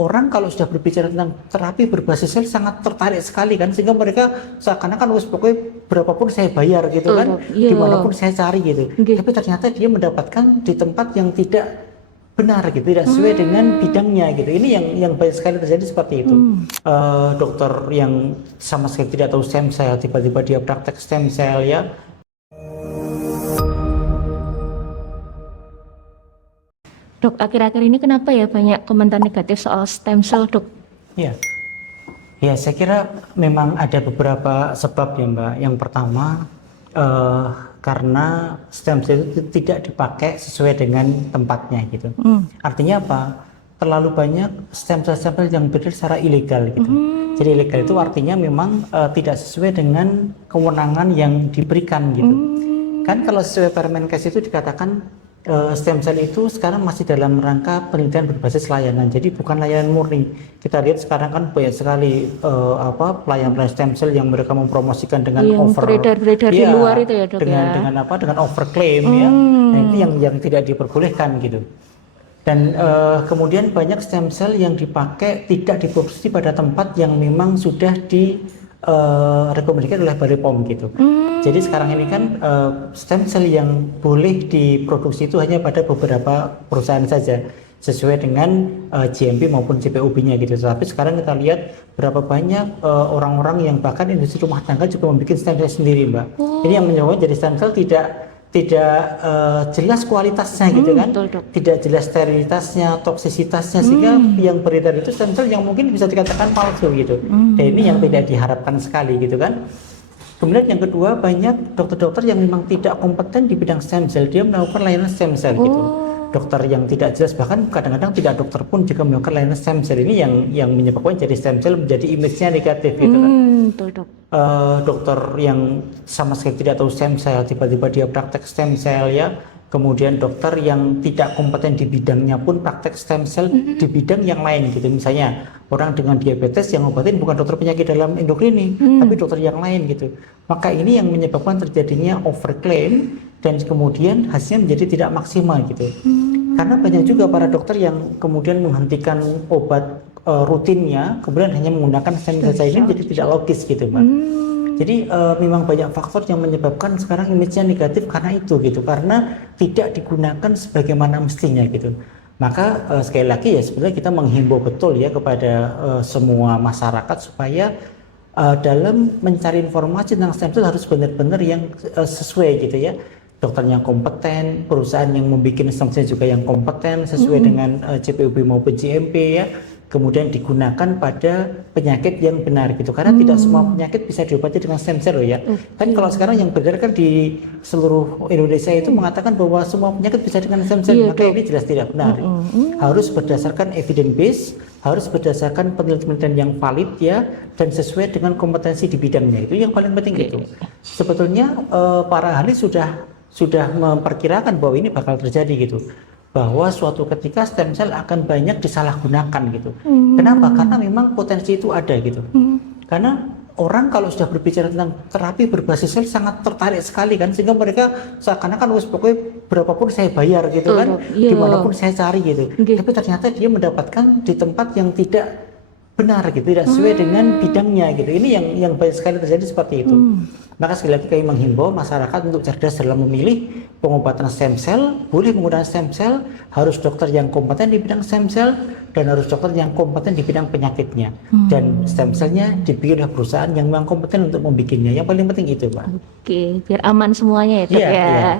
orang kalau sudah berbicara tentang terapi berbasis sel sangat tertarik sekali kan, sehingga mereka seakan-akan wes pokoknya berapapun saya bayar gitu kan, Iya. dimanapun saya cari gitu. Nggih. Tapi ternyata dia mendapatkan di tempat yang tidak benar gitu, tidak sesuai dengan bidangnya gitu. Ini yang banyak sekali terjadi seperti itu. Dokter yang sama sekali tidak tahu stem cell, tiba-tiba dia praktek stem cell ya. Dok, akhir-akhir ini kenapa ya banyak komentar negatif soal stem cell, Dok? Ya, ya saya kira memang ada beberapa sebab ya Mbak. Yang pertama karena stem cell itu tidak dipakai sesuai dengan tempatnya gitu. Artinya apa? Terlalu banyak stem cell yang beredar secara ilegal gitu. Jadi ilegal itu artinya memang tidak sesuai dengan kewenangan yang diberikan gitu. Kan kalau sesuai Permenkes itu dikatakan stem cell itu sekarang masih dalam rangka penelitian berbasis layanan, jadi bukan layanan murni. Kita lihat sekarang kan banyak sekali pelayan-pelayan stem cell yang mereka mempromosikan dengan Yang beredar-beredar di luar itu ya, Dok, dengan overclaim ya. Nah, itu yang tidak diperbolehkan gitu. Dan kemudian banyak stem cell yang dipakai tidak diproduksi pada tempat yang memang sudah direkomendasikan oleh Badan POM gitu. Jadi sekarang ini kan stem cell yang boleh diproduksi itu hanya pada beberapa perusahaan saja sesuai dengan GMP maupun CPOB-nya gitu. Tapi sekarang kita lihat berapa banyak orang-orang yang bahkan industri rumah tangga juga membuat stem cell sendiri, Mbak. Ini yang menyebabkan jadi stem cell tidak jelas kualitasnya gitu kan, betul, tidak jelas sterilitasnya, toksisitasnya, sehingga yang beredar itu stem cell yang mungkin bisa dikatakan palsu gitu. Dan ini yang tidak diharapkan sekali gitu kan. Kemudian yang kedua, banyak dokter-dokter yang memang tidak kompeten di bidang stem cell, dia melakukan layanan stem cell gitu. Dokter yang tidak jelas, bahkan kadang-kadang tidak dokter pun juga melakukan layanan stem cell. Ini yang menyebabkan jadi stem cell menjadi image-nya negatif gitu kan. Betul, Dok. Dokter yang sama sekali tidak tahu stem cell, tiba-tiba dia praktek stem cell ya. Kemudian dokter yang tidak kompeten di bidangnya pun praktek stem cell di bidang yang lain gitu. Misalnya orang dengan diabetes yang ngobatin bukan dokter penyakit dalam endokrini, tapi dokter yang lain gitu. Maka ini yang menyebabkan terjadinya overclaim dan kemudian hasilnya menjadi tidak maksimal gitu. Karena banyak juga para dokter yang kemudian menghentikan obat rutinnya, kemudian hanya menggunakan stem cell saja, jadi tidak logis gitu, Mbak. Jadi memang banyak faktor yang menyebabkan sekarang image-nya negatif karena itu gitu, karena tidak digunakan sebagaimana mestinya gitu. Maka sekali lagi ya sebenarnya kita menghimbau betul ya kepada semua masyarakat supaya dalam mencari informasi tentang stem cell harus benar-benar yang sesuai gitu ya. Dokter yang kompeten, perusahaan yang membuat stem cell juga yang kompeten sesuai dengan CPOB maupun GMP ya. Kemudian digunakan pada penyakit yang benar gitu, karena tidak semua penyakit bisa diobati dengan stem cell loh ya. Kan kalau sekarang yang beredar kan di seluruh Indonesia itu mengatakan bahwa semua penyakit bisa dengan stem cell, maka ini jelas tidak benar. Harus berdasarkan evidence base, harus berdasarkan penelitian yang valid ya, dan sesuai dengan kompetensi di bidangnya. Itu yang paling penting itu. Sebetulnya para ahli sudah memperkirakan bahwa ini bakal terjadi gitu, bahwa suatu ketika stem cell akan banyak disalahgunakan gitu. Kenapa? Karena memang potensi itu ada gitu. Karena orang kalau sudah berbicara tentang terapi berbasis sel sangat tertarik sekali kan, sehingga mereka seakan-akan wes pokoknya berapapun saya bayar gitu kan, dimanapun saya cari gitu. Tapi ternyata dia mendapatkan di tempat yang tidak benar gitu, tidak sesuai dengan bidangnya gitu. Ini yang banyak sekali terjadi seperti itu. Maka sekali lagi kami menghimbau masyarakat untuk cerdas dalam memilih pengobatan stem cell. Boleh menggunakan stem cell, harus dokter yang kompeten di bidang stem cell dan harus dokter yang kompeten di bidang penyakitnya. Dan stem cellnya dibikin oleh perusahaan yang memang kompeten untuk membikinnya. Yang paling penting itu, Pak. Oke, biar aman semuanya ya, Dok, Iya, ya. iya.